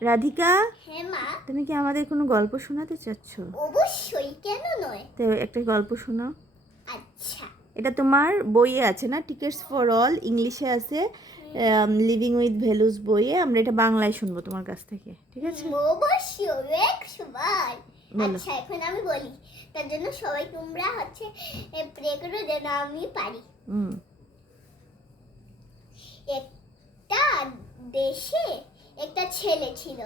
রাধিকা, হ্যাঁ মা। তুমি কি আমাদের কোনো গল্প শোনাতে চাচ্ছ? অবশ্যই, কেন নয়। তো একটা গল্প শোনাও। আচ্ছা। এটা তোমার বইয়ে আছে না, টিকেটস ফর অল, ইংলিশে আছে, লিভিং উইথ ভ্যালুস বইয়ে। আমরা এটা বাংলায় শুনবো তোমার কাছ থেকে, ঠিক আছে? অবশ্যই 100 বার। বলো। আচ্ছা, এখন আমি বলি, তার জন্য সবাই তোমরা প্রে করো যেন আমি পারি। একটা দেশে একটা ছেলে ছিল।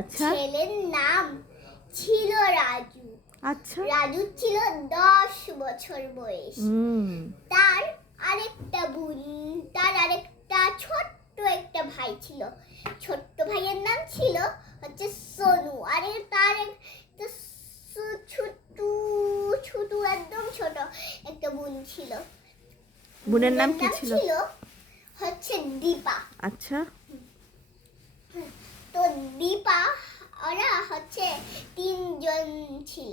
আচ্ছা ছেলের নাম ছিল রাজু। আচ্ছা। রাজু ছিল 10 বছর বয়স। তার আরেকটা ছোট্ট একটা ভাই ছিল। ছোট্ট ভাইয়ের নাম ছিল হচ্ছে সোনু। আর তার একটা ছোট একদম ছোট একটা বোন ছিল। বোনের নাম কি ছিল? হচ্ছে দীপা। আচ্ছা। তো দীপা, ওরা হচ্ছে 3জন ছিল।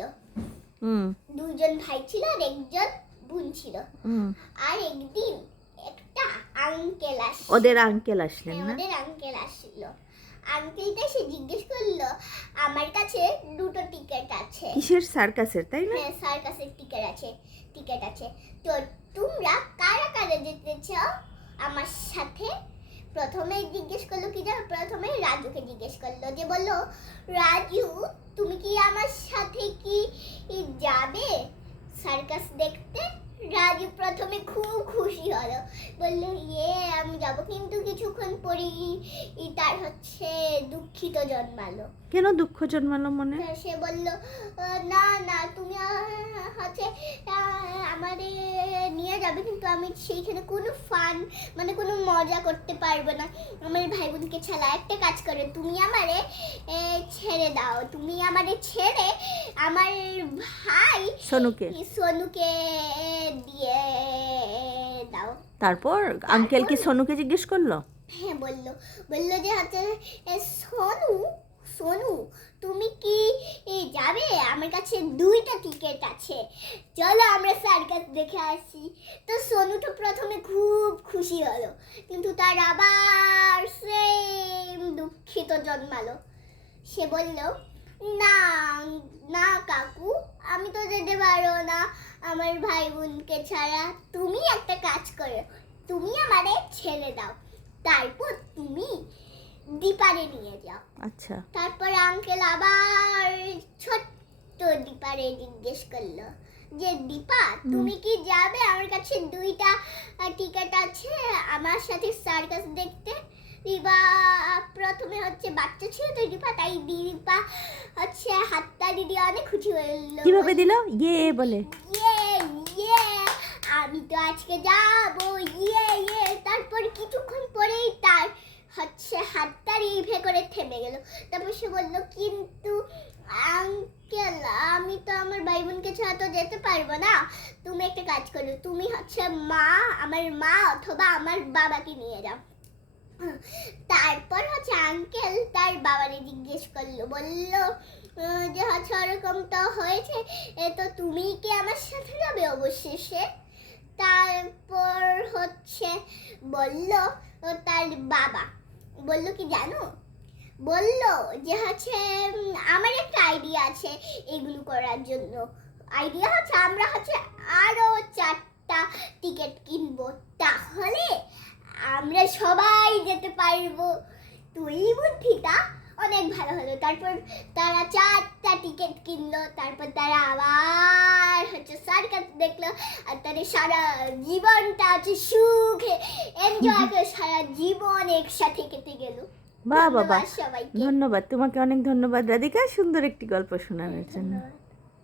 2জন ভাই ছিল আর 1জন বোন ছিল। আর একদিন একটা আঙ্কেল আসলো। ওদের আঙ্কেল আসলেন না? ওদের আঙ্কেল আসলো। আঙ্কেলটা এসে জিজ্ঞেস করলো, আমার কাছে 2টো টিকিট আছে। কিসের? সার্কাসের, তাই না? হ্যাঁ, সার্কাসের টিকিট আছে। তো তোমরা কারা কারা যেতে চাও আমার সাথে? প্রথমে জিজ্ঞেস করলো কি জানো, প্রথমে রাজুকে জিজ্ঞেস করলো, যে বললো, রাজু তুমি কি আমার সাথে কি যাবে সার্কাস দেখতে? রাজু প্রথমে খুব খুশি হলো, বললো আমি যাব। কিন্তু কিছুক্ষণ পরেই তার দুঃখিত জন্মালো। কেন দুঃখ জন্মালো মনে? সে বলল, না না, তুমি আমারে নিয়ে যাবে, কিন্তু আমি সেইখানে কোনো ফান কোনো মজা করতে পারবো না আমার ভাই বোনকে ছাড়া। একটা কাজ করো, তুমি আমারে ছেড়ে দাও। তুমি আমারে ছেড়ে আমার ভাই সোনুকে দিয়ে দাও। তারপর আঙ্কেল কি সোনুকে জিজ্ঞেস করলো? হ্যাঁ, বললো যে সোনু তুমি কি যাবে? আমার কাছে 2টা টিকিট আছে, চলো আমরা সার্কাস দেখে আসি। তো সোনু তো প্রথমে খুব খুশি হলো, কিন্তু তার আবার সেম দুঃখিত জন্মালো। সে বলল, না না কাকু, আমি তো যেতে পারবো না আমার ভাই বোনকে ছাড়া। তুমি একটা কাজ করো, তুমি আমারে ছেড়ে দাও, তারপর তুমি দীপারে নিয়ে যাও। আচ্ছা। তারপর আঙ্কেল আবার ছোট্ট দীপারে জিজ্ঞেস করলো, যে দীপা তুমি কি যাবে? আমার কাছে 2টা টিকিট আছে আমার সাথে সার্কাস দেখতে। দীপা প্রথমে বাচ্চা ছিল তো দীপা, তাই দীপা হাততালি দিয়ে অনেক খুশি হলো। কিভাবে দিল? ইয়ে বলে, ইয়ে আমি তো আজকে যাবো, ইয়ে। তারপর কিছুক্ষণ পরেই তার হাততালি ইভে করে থেমে গেল। তারপর সে বলল, কিন্তু আঙ্কেল, আমি তো আমার ভাই বোনকে ছাড়া তো যেতে পারবো না। তুমি একটা কাজ করো, তুমি আমার মা অথবা আমার বাবাকে নিয়ে যাও। তারপর আঙ্কেল তার বাবারে জিজ্ঞেস করলো, বলল যে ওরকম তো হয়েছে, তো তুমি কি আমার সাথে যাবে অবশেষে? তারপর বলল তার বাবা, বলল কি জানো, বলল যে আমার একটা আইডিয়া আছে এগুলো করার জন্য। আইডিয়া আমরা আরো 4টা টিকিট কিনবো, তাহলে আমরা সবাই যেতে পারবো। তুই বুদ্ধিটা অনেক ভালো হলো। তারপর তারা 4টা টিকিট কিনলো। তারপর তারা আবার সার্কাস দেখলো। আর তাদের সারা জীবনটা সুখে এনজয় করে সারা জীবন একসাথে কেটে গেল। বাহ বাবা, ধন্যবাদ তোমাকে, অনেক ধন্যবাদ রাধিকা, সুন্দর একটি গল্প শোনানোর জন্য।